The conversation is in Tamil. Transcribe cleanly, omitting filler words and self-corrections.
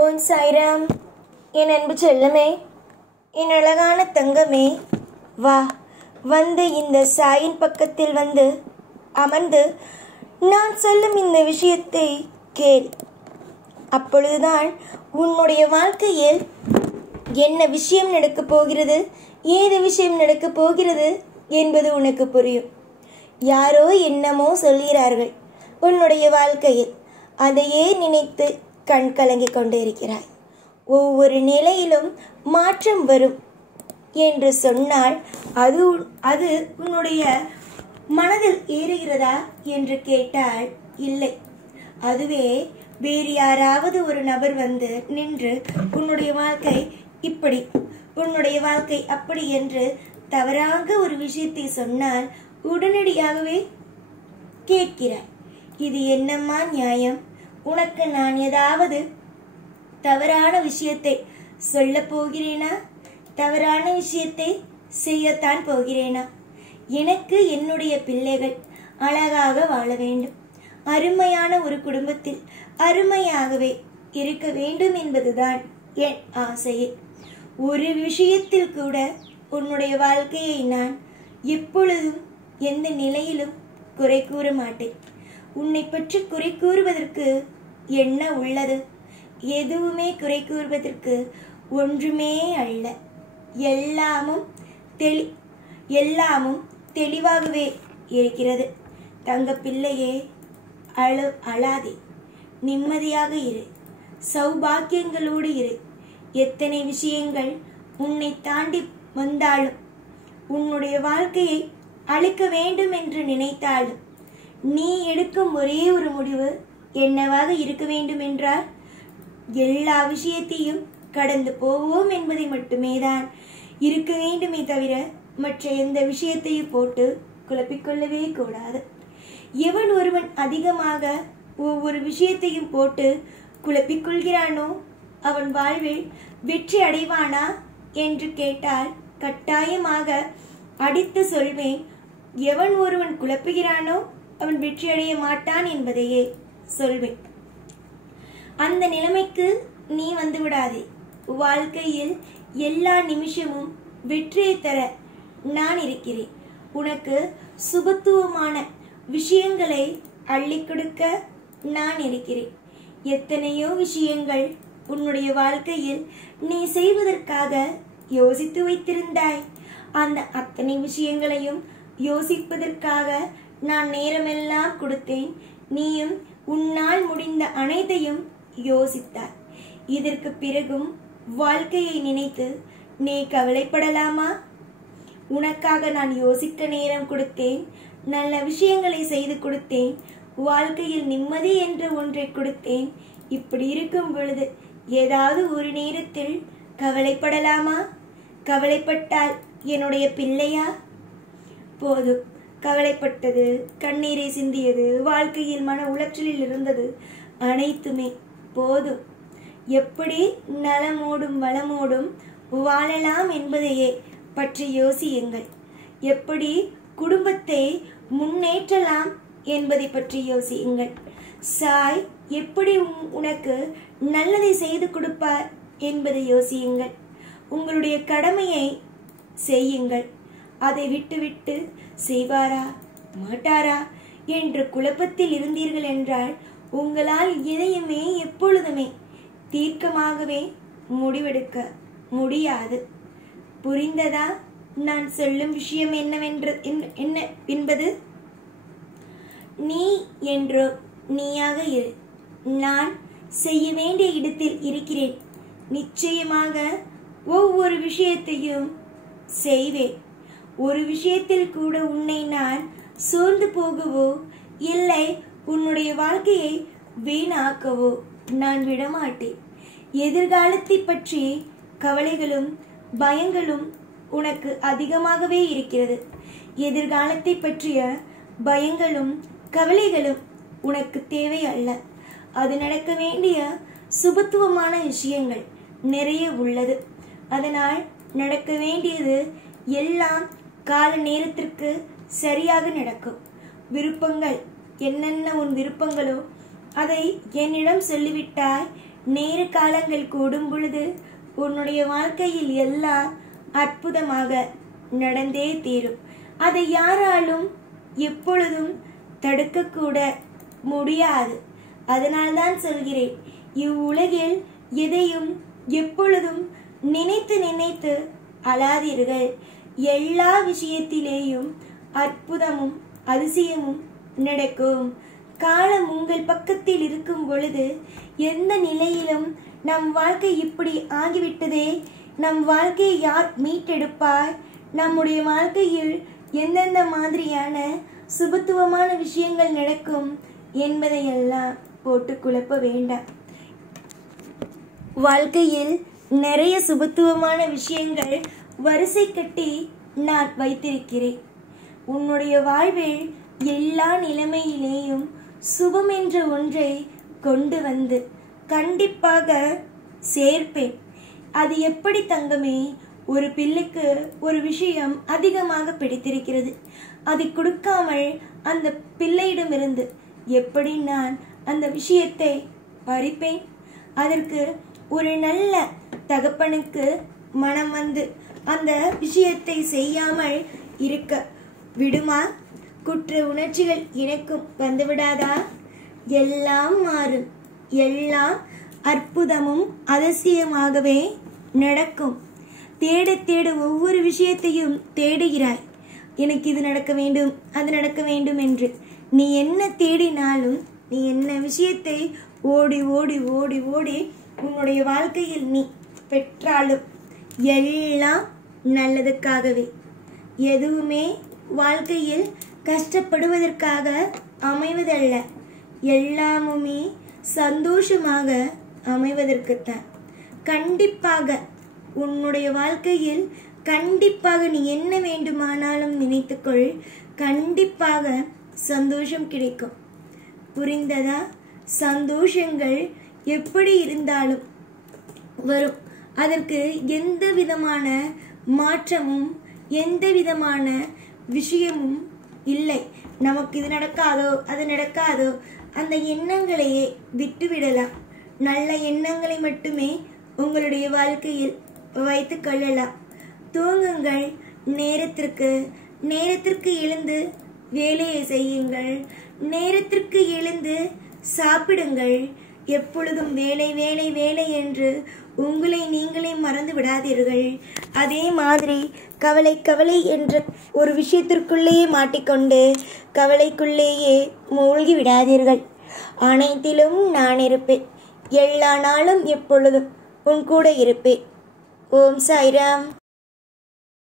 ஓன் சாய்ராம். என் அன்பு செல்லமே, என் அழகான தங்கமே, வா, வந்து இந்த சாயின் பக்கத்தில் வந்து அமர்ந்து நான் சொல்லும் இந்த விஷயத்தை கேள். அப்பொழுதுதான் உன்னுடைய வாழ்க்கையில் என்ன விஷயம் நடக்கப் போகிறது, ஏது விஷயம் நடக்கப் போகிறது என்பது உனக்கு புரியும். யாரோ என்னமோ சொல்கிறார்கள் உன்னுடைய வாழ்க்கையில், அதையே நினைத்து கண் கலங்கி கொண்டு இருக்கிறாய். ஒவ்வொரு நிலையிலும் மாற்றம் வரும் என்று சொன்னால் அது உன்னுடைய மனதில் ஏறுகிறதா என்று கேட்டால் இல்லை. அதுவே வேறு யாராவது ஒரு நபர் வந்து நின்று உன்னுடைய வாழ்க்கை இப்படி, உன்னுடைய வாழ்க்கை அப்படி என்று தவறாக ஒரு விஷயத்தை சொன்னால் உடனடியாகவே கேட்கிறாய், இது என்னம்மா நியாயம்? உனக்கு நான் ஏதாவது தவறான விஷயத்தை சொல்ல போகிறேனா? தவறான விஷயத்தை செய்யத்தான் போகிறேனா? எனக்கு என்னுடைய பிள்ளைகள் அழகாக வாழ வேண்டும், அருமையான ஒரு குடும்பத்தில் அருமையாகவே இருக்க வேண்டும் என்பதுதான் என் ஆசையே. ஒரு விஷயத்தில் கூட உன்னுடைய வாழ்க்கையை நான் எப்பொழுதும் எந்த நிலையிலும் குறை கூற மாட்டேன். உன்னை பற்றி குறை கூறுவதற்கு என்ன உள்ளது? எதுவுமே குறை கூறுவதற்கு ஒன்றுமே அல்ல. எல்லாமும் தெளிவாகவே இருக்கிறது. தங்க பிள்ளையே, அழாதே, நிம்மதியாக இரு, சௌபாக்கியங்களோடு இரு. எத்தனை விஷயங்கள் உன்னை தாண்டி வந்தாலும், உன்னுடைய வாழ்க்கையை அழிக்க வேண்டும் என்று நினைத்தாலும், நீ எடுக்கும் ஒரே ஒரு முடிவு என்னவாக இருக்க வேண்டும் என்றால், எல்லா விஷயத்தையும் கடந்து போவோம் என்பதை மட்டுமே தான் இருக்க வேண்டுமே தவிர மற்ற எந்த விஷயத்தையும் போட்டு குழப்பிக்கொள்ளவே கூடாது. எவன் ஒருவன் அதிகமாக ஒவ்வொரு விஷயத்தையும் போட்டு குழப்பிக்கொள்கிறானோ அவன் வாழ்வில் வெற்றி அடைவானா என்று கேட்டால் கட்டாயமாக அடித்து சொல்வேன், எவன் ஒருவன் குழப்புகிறானோ அவன் வெற்றி அடைய மாட்டான் என்பதையே சொல்வேன். அந்த நிலைமைக்கு நீ வந்து விடாதே. வாழ்க்கையில் எல்லா நிமிஷமும் வெற்றியை தர நான் இருக்கிறேன். உனக்கு சுபத்துவமான விஷயங்களை அள்ளி கொடுக்க நான் இருக்கிறேன். எத்தனையோ விஷயங்கள் உன்னுடைய வாழ்க்கையில் நீ செய்வதற்காக யோசித்து வைத்திருந்தாய். அந்த அத்தனை விஷயங்களையும் யோசிப்பதற்காக நான் நேரமெல்லாம் கொடுத்தேன். நீயும் உன்னால் முடிந்த அனைத்தையும் யோசித்தாய். இதற்கு பிறகும் வாழ்க்கையை நினைத்து நீ கவலைப்படலாமா? உனக்காக நான் யோசிக்க நேரம் கொடுத்தேன், நல்ல விஷயங்களை செய்து கொடுத்தேன், வாழ்க்கையில் நிம்மதி என்ற ஒன்றை கொடுத்தேன். இப்படி இருக்கும் பொழுது ஏதாவது ஒரு நேரத்தில் கவலைப்படலாமா? கவலைப்பட்டால் என்னுடைய பிள்ளையா? போதும். கவலைப்பட்டது, கண்ணீரை சிந்தியது, வாழ்க்கையில் மன உளைச்சலில் இருந்தது அனைத்துமே போதும். எப்படி நலமோடும் வளமோடும் வாழலாம் என்பதையே பற்றி யோசியுங்கள். எப்படி குடும்பத்தை முன்னேற்றலாம் என்பதை பற்றி யோசியுங்கள். சாய் எப்படி உனக்கு நல்லதை செய்து கொடுப்பார் என்பதை யோசியுங்கள். உங்களுடைய கடமையை செய்யுங்கள். அதை விட்டுவிட்டு செய்வாரா மாட்டாரா என்று குழப்பத்தில் இருந்தீர்கள் என்றால் உங்களால் எதையுமே எப்பொழுதுமே தீர்க்கமாகவே முடிவெடுக்க முடியாது. புரிந்ததா நான் சொல்லும் விஷயம் என்ன என்பது? நீ என்றோ நீயாக இரு. நான் செய்ய வேண்டிய இடத்தில் இருக்கிறேன். நிச்சயமாக ஒவ்வொரு விஷயத்தையும் செய்வேன். ஒரு விஷயத்தில் கூட உன்னை நான் சோர்ந்து போகவோ இல்லை உன்னுடைய வாழ்க்கையை வீணாக்கவோ நான் விடமாட்டேன். எதிர்காலத்தை பற்றி கவலைகளும் பயங்களும் உனக்கு அதிகமாகவே இருக்கிறது. எதிர்காலத்தை பற்றிய பயங்களும் கவலைகளும் உனக்கு தேவை அல்ல. அது நடக்க வேண்டிய சுபத்துவமான விஷயங்கள் நிறைய உள்ளது. அதனால் நடக்க வேண்டியது எல்லாம் கால நேரத்திற்கு சரியாக நடக்கும். விருப்பங்கள் என்னென்ன உன் விருப்பங்களோ அதை என்னிடம் சொல்லிவிட்டாய். நேர காலங்கள் கூடும் பொழுது உன்னுடைய வாழ்க்கையில் எல்லாம் அற்புதமாக நடந்தே தீரும். அதை யாராலும் எப்பொழுதும் தடுக்கக்கூட முடியாது. அதனால்தான் சொல்கிறேன், இவ்வுலகில் எதையும் எப்பொழுதும் நினைத்து நினைத்து அழாதீர்கள். எல்லா விஷயத்திலேயும் அற்புதமும் அதிசயமும் நடக்கும். காலம் உங்கள் பக்கத்தில் இருக்கும் பொழுது எந்த நிலையிலும் நம் வாழ்க்கை இப்படி ஆகிவிட்டதே, நம் வாழ்க்கையை யார் மீட்டெடுப்பார், நம்முடைய வாழ்க்கையில் எந்தெந்த மாதிரியான சுபத்துவமான விஷயங்கள் நடக்கும் என்பதையெல்லாம் போட்டு குழப்ப வேண்டாம். வாழ்க்கையில் நிறைய சுபத்துவமான விஷயங்கள் வரிசை கட்டி நான் வைத்திருக்கிறேன். உன்னுடைய வாழ்வில் எல்லா நிலைமையிலேயும் சுபம் என்ற ஒன்றை கொண்டு வந்து கண்டிப்பாக சேர்ப்பேன். அது எப்படி தங்கமே? ஒரு பிள்ளைக்கு ஒரு விஷயம் அதிகமாக பிடித்திருக்கிறது, அதை கொடுக்காமல் அந்த பிள்ளையிடமிருந்து எப்படி நான் அந்த விஷயத்தை பறிப்பேன்? அதற்கு ஒரு நல்ல தகப்பனுக்கு மனம் வந்து அந்த விஷயத்தை செய்யாமல் இருக்க விடுமா? குற்ற உணர்ச்சிகள் எனக்கும் வந்துவிடாதா? எல்லாம் மாறும், எல்லாம் அற்புதமும் அதிசயமாகவே நடக்கும். தேட தேட ஒவ்வொரு விஷயத்தையும் தேடுகிறாய், எனக்கு இது நடக்க வேண்டும், அது நடக்க வேண்டும் என்று. நீ என்ன தேடினாலும், நீ என்ன விஷயத்தை ஓடி ஓடி ஓடி ஓடி உன்னுடைய வாழ்க்கையில் நீ பெற்றாலும் எல்லாம் நல்லதுக்காகவே. எதுவுமே வாழ்க்கையில் கஷ்டப்படுவதற்காக அமைவதல்ல, எல்லாமுமே சந்தோஷமாக அமைவதற்குத்தான். கண்டிப்பாக உன்னுடைய வாழ்க்கையில் கண்டிப்பாக நீ என்ன வேண்டுமானாலும் நினைத்துக்கொள், கண்டிப்பாக சந்தோஷம் கிடைக்கும். புரிந்ததா? சந்தோஷங்கள் எப்படி இருந்தாலும் வரும். அதற்கு எந்த விதமான மாற்றமும் எந்த விதமான விஷயமும் இல்லை. நமக்கு இது நடக்காதோ அது நடக்காதோ அந்த எண்ணங்களையே விட்டுவிடலாம். நல்ல எண்ணங்களை மட்டுமே உங்களுடைய வாழ்க்கையில் வைத்து கொள்ளலாம். தூங்குங்கள், நேரத்திற்கு எழுந்து வேலையை செய்யுங்கள், நேரத்திற்கு எழுந்து சாப்பிடுங்கள். எப்பொழுதும் வேலை வேலை வேலை என்று உங்களை நீங்களே மறந்து விடாதீர்கள். அதே மாதிரி கவலை கவலை என்ற ஒரு விஷயத்திற்குள்ளேயே மாட்டிக்கொண்டு கவலைக்குள்ளேயே மூழ்கி விடாதீர்கள். அனைத்திலும் நான் இருப்பேன், எல்லா நாளும் எப்பொழுதும் உன் கூட இருப்பேன். ஓம் சாய்ராம்.